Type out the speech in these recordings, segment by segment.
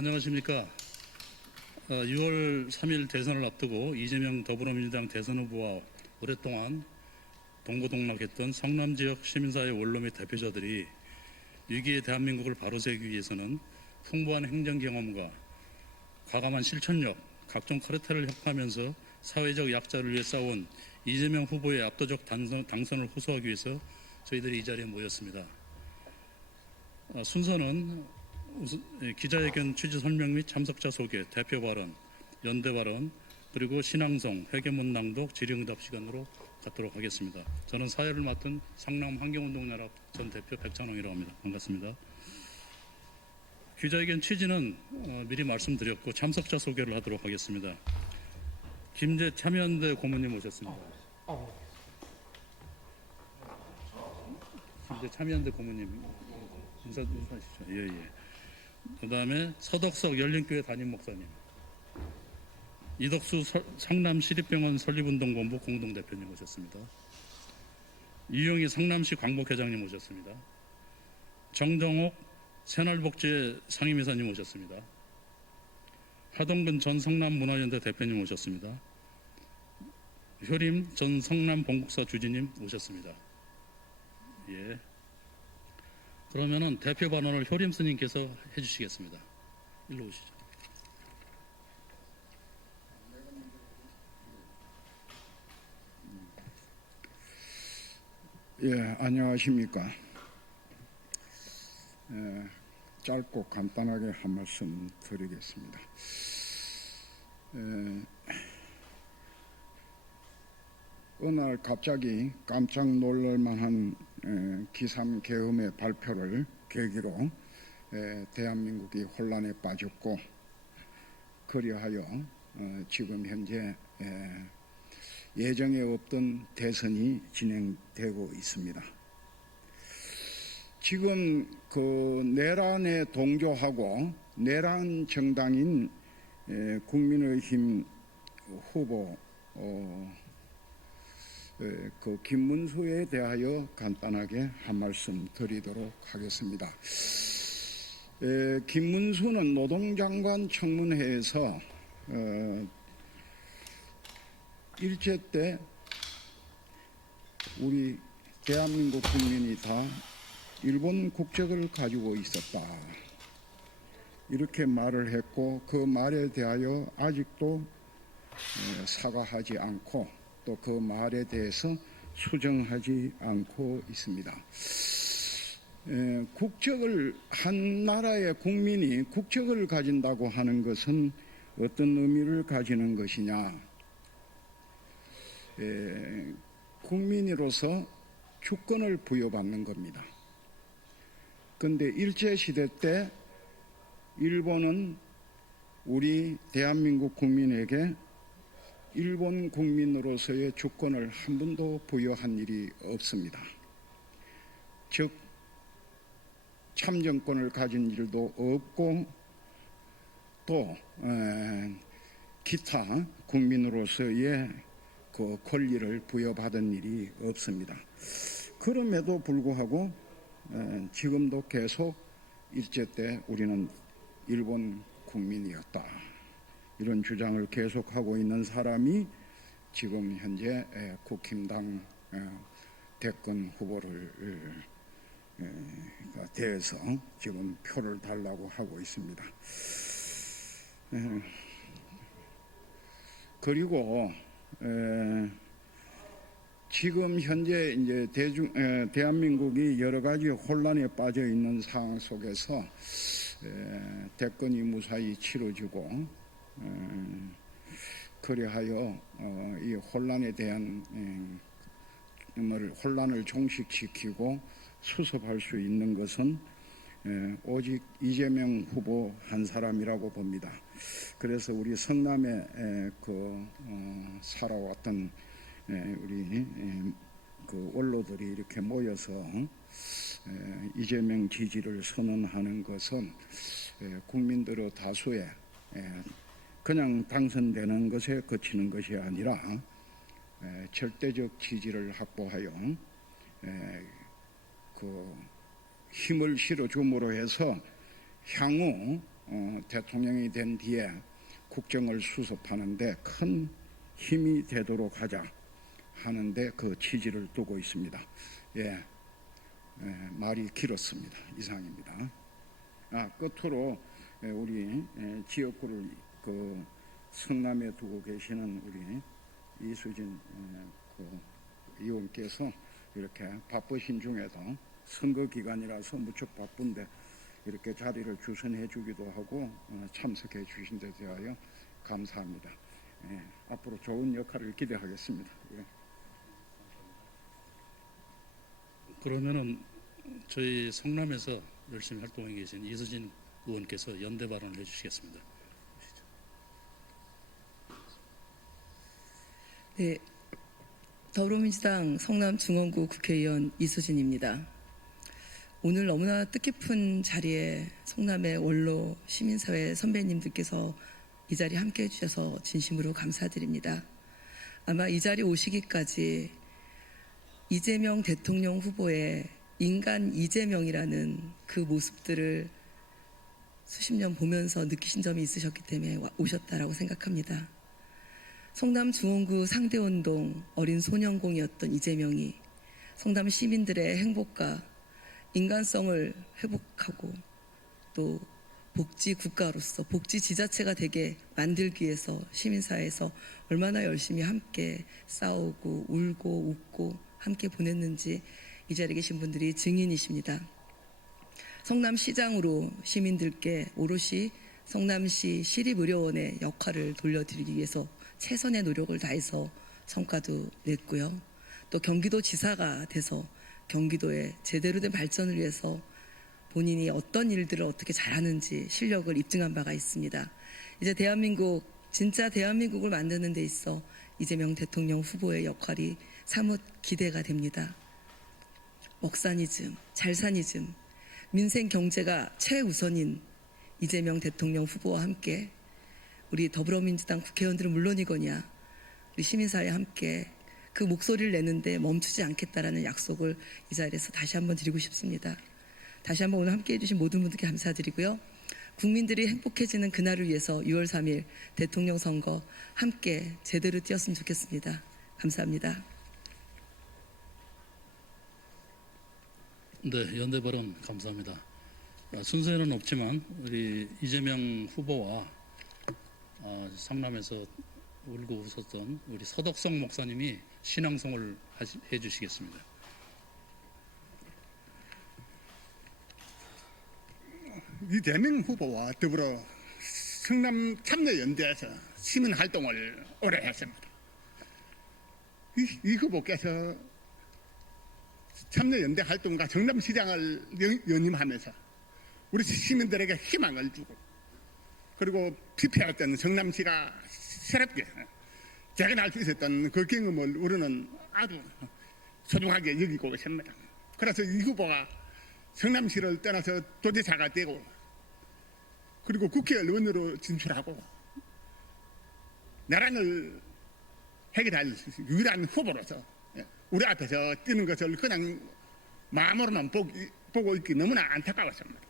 안녕하십니까. 6월 3일 대선을 앞두고 이재명 더불어민주당 대선 후보와 오랫동안 동고동락했던 성남 지역 시민사회 원로 및 대표자들이 위기의 대한민국을 바로세우기 위해서는 풍부한 행정 경험과 과감한 실천력, 각종 카르텔을 협파하면서 사회적 약자를 위해 싸운 이재명 후보의 압도적 당선을 호소하기 위해서 저희들이 이 자리에 모였습니다. 순서는 기자회견 취지 설명 및 참석자 소개, 대표 발언, 연대 발언, 그리고 신앙송, 회계문 낭독, 질의응답 시간으로 갖도록 하겠습니다. 저는 사회를 맡은 성남 환경운동연합 전 대표 백찬홍이라고 합니다. 반갑습니다. 기자회견 취지는 미리 말씀드렸고 참석자 소개를 하도록 하겠습니다. 김재 참여연대 고문님 오셨습니다. 김재 참여연대 고문님 인사하시죠. 예. 그 다음에 서덕석 열린교회 담임 목사님, 이덕수 성남시립병원 설립운동본부 공동대표님 오셨습니다. 이용희 성남시 광복회장님 오셨습니다. 정정옥 새날복지 상임이사님 오셨습니다. 하동근 전 성남문화연대 대표님 오셨습니다. 효림 전 성남본국사 주지님 오셨습니다. 예. 그러면은 대표 발언을 효림 스님께서 해주시겠습니다. 일로 오시죠. 예, 안녕하십니까. 짧고 간단하게 한 말씀 드리겠습니다. 어느 날 갑자기 깜짝 놀랄만한 기삼계엄의 발표를 계기로 대한민국이 혼란에 빠졌고, 그리하여 지금 현재 예정에 없던 대선이 진행되고 있습니다. 지금 그 내란에 동조하고 내란 정당인 국민의힘 후보 그 김문수에 대하여 간단하게 한 말씀 드리도록 하겠습니다. 김문수는 노동장관 청문회에서 일제 때 우리 대한민국 국민이 다 일본 국적을 가지고 있었다, 이렇게 말을 했고, 그 말에 대하여 아직도 사과하지 않고 또 그 말에 대해서 수정하지 않고 있습니다. 국적을, 한 나라의 국민이 국적을 가진다고 하는 것은 어떤 의미를 가지는 것이냐? 국민으로서 주권을 부여받는 겁니다. 그런데 일제시대 때 일본은 우리 대한민국 국민에게 일본 국민으로서의 주권을 한 번도 부여한 일이 없습니다. 즉 참정권을 가진 일도 없고 또 기타 국민으로서의 그 권리를 부여받은 일이 없습니다. 그럼에도 불구하고 지금도 계속 일제 때 우리는 일본 국민이었다, 이런 주장을 계속하고 있는 사람이 지금 현재 국힘당 대권 후보를 대해서 지금 표를 달라고 하고 있습니다. 그리고 지금 현재 이제 대한민국이 여러 가지 혼란에 빠져 있는 상황 속에서 대권이 무사히 치러지고, 그리하여 이 혼란에 대한 혼란을 종식시키고 수습할 수 있는 것은 오직 이재명 후보 한 사람이라고 봅니다. 그래서 우리 성남에 살아왔던 우리 그 원로들이 이렇게 모여서 이재명 지지를 선언하는 것은 국민들의 다수의 그냥 당선되는 것에 그치는 것이 아니라 절대적 지지를 확보하여 그 힘을 실어줌으로 해서 향후 대통령이 된 뒤에 국정을 수습하는데 큰 힘이 되도록 하자 하는데 그 취지를 두고 있습니다. 말이 길었습니다. 이상입니다. 끝으로 우리 지역구를 그 성남에 두고 계시는 우리 이수진 그 의원께서 이렇게 바쁘신 중에도 선거 기간이라서 무척 바쁜데 이렇게 자리를 주선해 주기도 하고 참석해 주신 데 대하여 감사합니다. 앞으로 좋은 역할을 기대하겠습니다. 그러면은 저희 성남에서 열심히 활동해 계신 이수진 의원께서 연대 발언을 해주시겠습니다. 네, 더불어민주당 성남중원구 국회의원 이수진입니다. 오늘 너무나 뜻깊은 자리에 성남의 원로 시민사회 선배님들께서 이 자리에 함께해 주셔서 진심으로 감사드립니다. 아마 이 자리에 오시기까지 이재명 대통령 후보의 인간 이재명이라는 그 모습들을 수십 년 보면서 느끼신 점이 있으셨기 때문에 오셨다라고 생각합니다. 성남 중원구 상대원동 어린 소년공이었던 이재명이 성남 시민들의 행복과 인간성을 회복하고 또 복지 국가로서 복지 지자체가 되게 만들기 위해서 시민사회에서 얼마나 열심히 함께 싸우고 울고 웃고 함께 보냈는지 이 자리에 계신 분들이 증인이십니다. 성남시장으로 시민들께 오롯이 성남시 시립의료원의 역할을 돌려드리기 위해서 최선의 노력을 다해서 성과도 냈고요. 또 경기도지사가 돼서 경기도의 제대로 된 발전을 위해서 본인이 어떤 일들을 어떻게 잘하는지 실력을 입증한 바가 있습니다. 이제 진짜 대한민국을 만드는 데 있어 이재명 대통령 후보의 역할이 사뭇 기대가 됩니다. 먹사니즘, 잘사니즘, 민생 경제가 최우선인 이재명 대통령 후보와 함께 우리 더불어민주당 국회의원들은 물론이거냐 우리 시민사회 함께 그 목소리를 내는데 멈추지 않겠다라는 약속을 이 자리에서 다시 한번 드리고 싶습니다. 다시 한번 오늘 함께해 주신 모든 분들께 감사드리고요. 국민들이 행복해지는 그날을 위해서 6월 3일 대통령 선거 함께 제대로 뛰었으면 좋겠습니다. 감사합니다. 네, 연대 발언 감사합니다. 순서에는 없지만 우리 이재명 후보와 성남에서 울고 웃었던 우리 서덕성 목사님이 신앙송을 해주시겠습니다. 이재명 후보와 더불어 성남 참여연대에서 시민활동을 오래 했습니다. 이 후보께서 참여연대 활동과 성남시장을 연임하면서 우리 시민들에게 희망을 주고 그리고 피폐했던 성남시가 새롭게 재건할 수 있었던 그 경험을 우리는 아주 소중하게 여기고 있습니다. 그래서 이 후보가 성남시를 떠나서 도지사가 되고 그리고 국회의원으로 진출하고 나라를 해결할 유일한 후보로서 우리 앞에서 뛰는 것을 그냥 마음으로만 보고 있기 너무나 안타까웠습니다.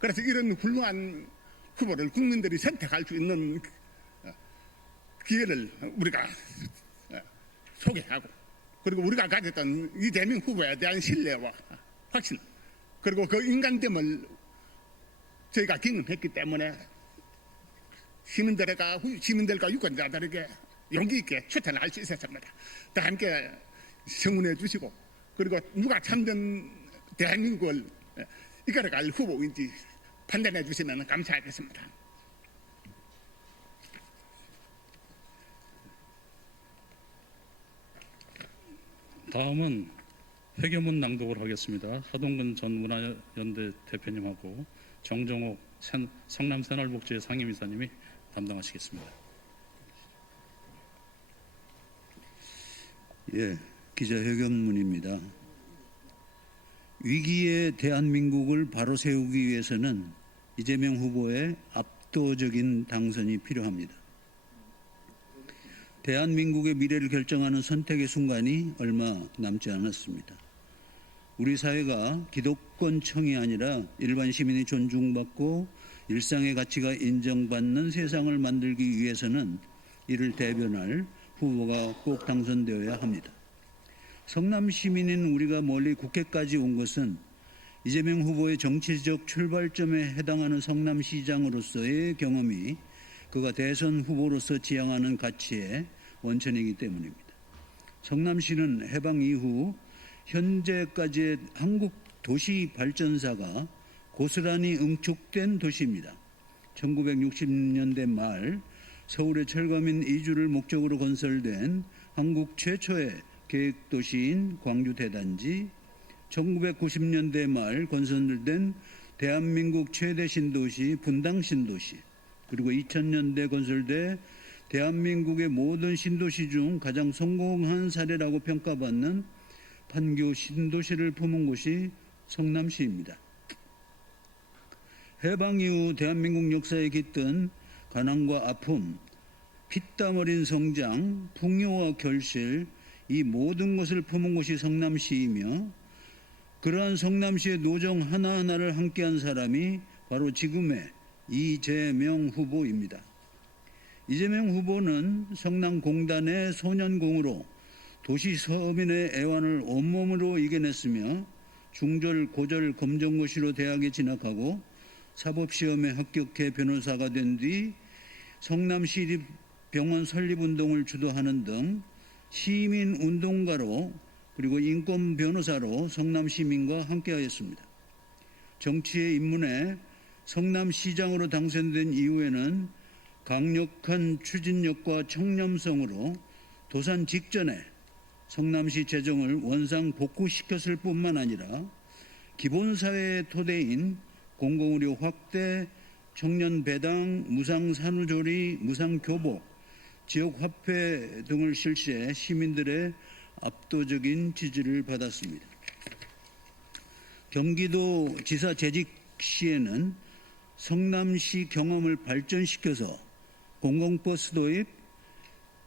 그래서 이런 훌륭한 후보를 국민들이 선택할 수 있는 기회를 우리가 소개하고 그리고 우리가 가졌던 이재명 후보에 대한 신뢰와 확신 그리고 그 인간됨을 저희가 경험했기 때문에 시민들과 유권자들에게 용기 있게 추천할 수 있었습니다. 다 함께 성원해 주시고 그리고 누가 참된 대한민국을 이끌어갈 후보인지 판단해 주시면 감사하겠습니다. 다음은 회견문 낭독을 하겠습니다. 하동근 전 문화연대 대표님하고 정정옥 성남새날복지회 상임이사님이 담당하시겠습니다. 예, 기자회견문입니다. 위기의 대한민국을 바로 세우기 위해서는 이재명 후보의 압도적인 당선이 필요합니다. 대한민국의 미래를 결정하는 선택의 순간이 얼마 남지 않았습니다. 우리 사회가 기득권층이 아니라 일반 시민이 존중받고 일상의 가치가 인정받는 세상을 만들기 위해서는 이를 대변할 후보가 꼭 당선되어야 합니다. 성남 시민인 우리가 멀리 국회까지 온 것은 이재명 후보의 정치적 출발점에 해당하는 성남시장으로서의 경험이 그가 대선 후보로서 지향하는 가치의 원천이기 때문입니다. 성남시는 해방 이후 현재까지의 한국 도시 발전사가 고스란히 응축된 도시입니다. 1960년대 말 서울의 철거민 이주를 목적으로 건설된 한국 최초의 계획도시인 광주 대단지, 1990년대 말 건설된 대한민국 최대 신도시 분당 신도시, 그리고 2000년대 건설돼 대한민국의 모든 신도시 중 가장 성공한 사례라고 평가받는 판교 신도시를 품은 곳이 성남시입니다. 해방 이후 대한민국 역사에 깃든 가난과 아픔, 피땀 어린 성장, 풍요와 결실, 이 모든 것을 품은 곳이 성남시이며 그러한 성남시의 노정 하나하나를 함께한 사람이 바로 지금의 이재명 후보입니다. 이재명 후보는 성남공단의 소년공으로 도시 서민의 애환을 온몸으로 이겨냈으며 중절, 고절, 검정고시로 대학에 진학하고 사법시험에 합격해 변호사가 된 뒤 성남시립병원 설립운동을 주도하는 등 시민운동가로 그리고 인권 변호사로 성남시민과 함께하였습니다. 정치에 입문해 성남시장으로 당선된 이후에는 강력한 추진력과 청렴성으로 도산 직전에 성남시 재정을 원상 복구시켰을 뿐만 아니라 기본사회의 토대인 공공의료 확대, 청년 배당, 무상 산후조리, 무상 교복, 지역 화폐 등을 실시해 시민들의 압도적인 지지를 받았습니다. 경기도 지사 재직 시에는 성남시 경험을 발전시켜서 공공버스 도입,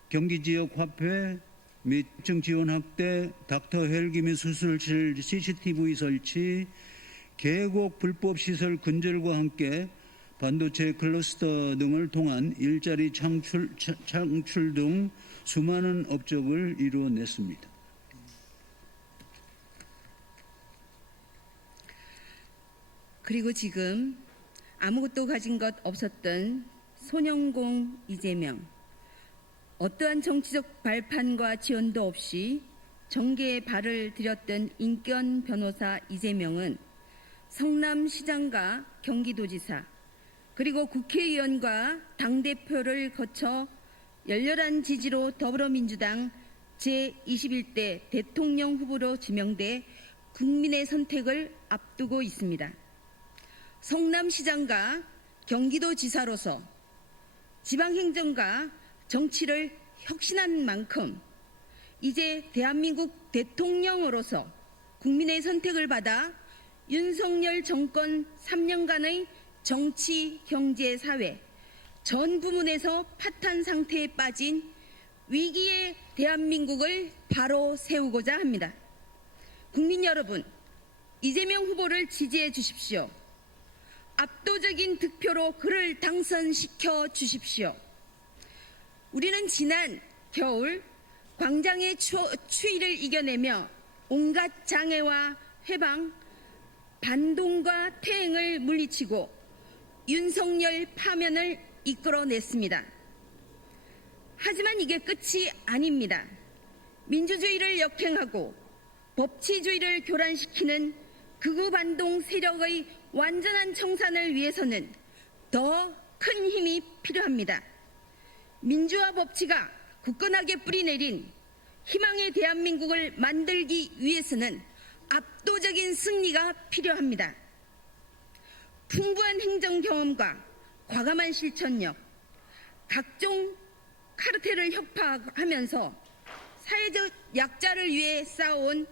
경기지역 화폐 및 층 지원 확대, 닥터 헬기 및 수술실 CCTV 설치, 계곡 불법 시설 근절과 함께 반도체 클러스터 등을 통한 일자리 창출 등 수많은 업적을 이루어냈습니다. 그리고 지금 아무것도 가진 것 없었던 소년공 이재명, 어떠한 정치적 발판과 지원도 없이 정계에 발을 들였던 인권 변호사 이재명은 성남시장과 경기도지사 그리고 국회의원과 당대표를 거쳐 열렬한 지지로 더불어민주당 제21대 대통령 후보로 지명돼 국민의 선택을 앞두고 있습니다. 성남시장과 경기도지사로서 지방행정과 정치를 혁신한 만큼 이제 대한민국 대통령으로서 국민의 선택을 받아 윤석열 정권 3년간의 정치, 경제, 사회 전 부문에서 파탄 상태에 빠진 위기의 대한민국을 바로 세우고자 합니다. 국민 여러분, 이재명 후보를 지지해 주십시오. 압도적인 득표로 그를 당선시켜 주십시오. 우리는 지난 겨울 광장의 추위를 이겨내며 온갖 장애와 회방, 반동과 퇴행을 물리치고 윤석열 파면을 이끌어냈습니다. 하지만 이게 끝이 아닙니다. 민주주의를 역행하고 법치주의를 교란시키는 극우 반동 세력의 완전한 청산을 위해서는 더 큰 힘이 필요합니다. 민주화 법치가 굳건하게 뿌리내린 희망의 대한민국을 만들기 위해서는 압도적인 승리가 필요합니다. 풍부한 행정 경험과 과감한 실천력, 각종 카르텔을 혁파하면서 사회적 약자를 위해 싸워온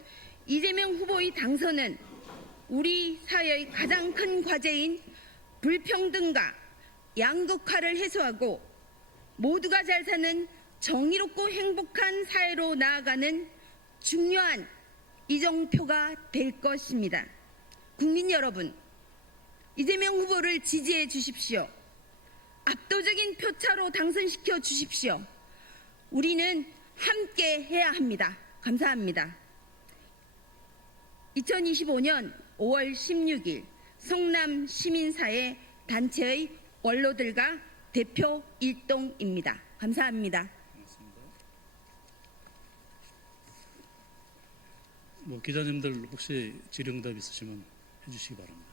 이재명 후보의 당선은 우리 사회의 가장 큰 과제인 불평등과 양극화를 해소하고 모두가 잘 사는 정의롭고 행복한 사회로 나아가는 중요한 이정표가 될 것입니다. 국민 여러분, 이재명 후보를 지지해 주십시오. 압도적인 표차로 당선시켜 주십시오. 우리는 함께 해야 합니다. 감사합니다. 2025년 5월 16일 성남 시민사회 단체의 원로들과 대표 일동입니다. 감사합니다. 기자님들 혹시 질의응답 있으시면 해주시기 바랍니다.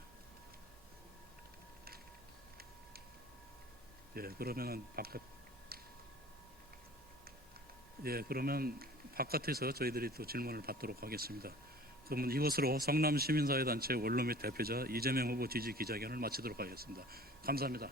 그러면 바깥에서 저희들이 또 질문을 받도록 하겠습니다. 그러면 이것으로 성남 시민사회 단체 원로 및 대표자 이재명 후보 지지 기자회견을 마치도록 하겠습니다. 감사합니다.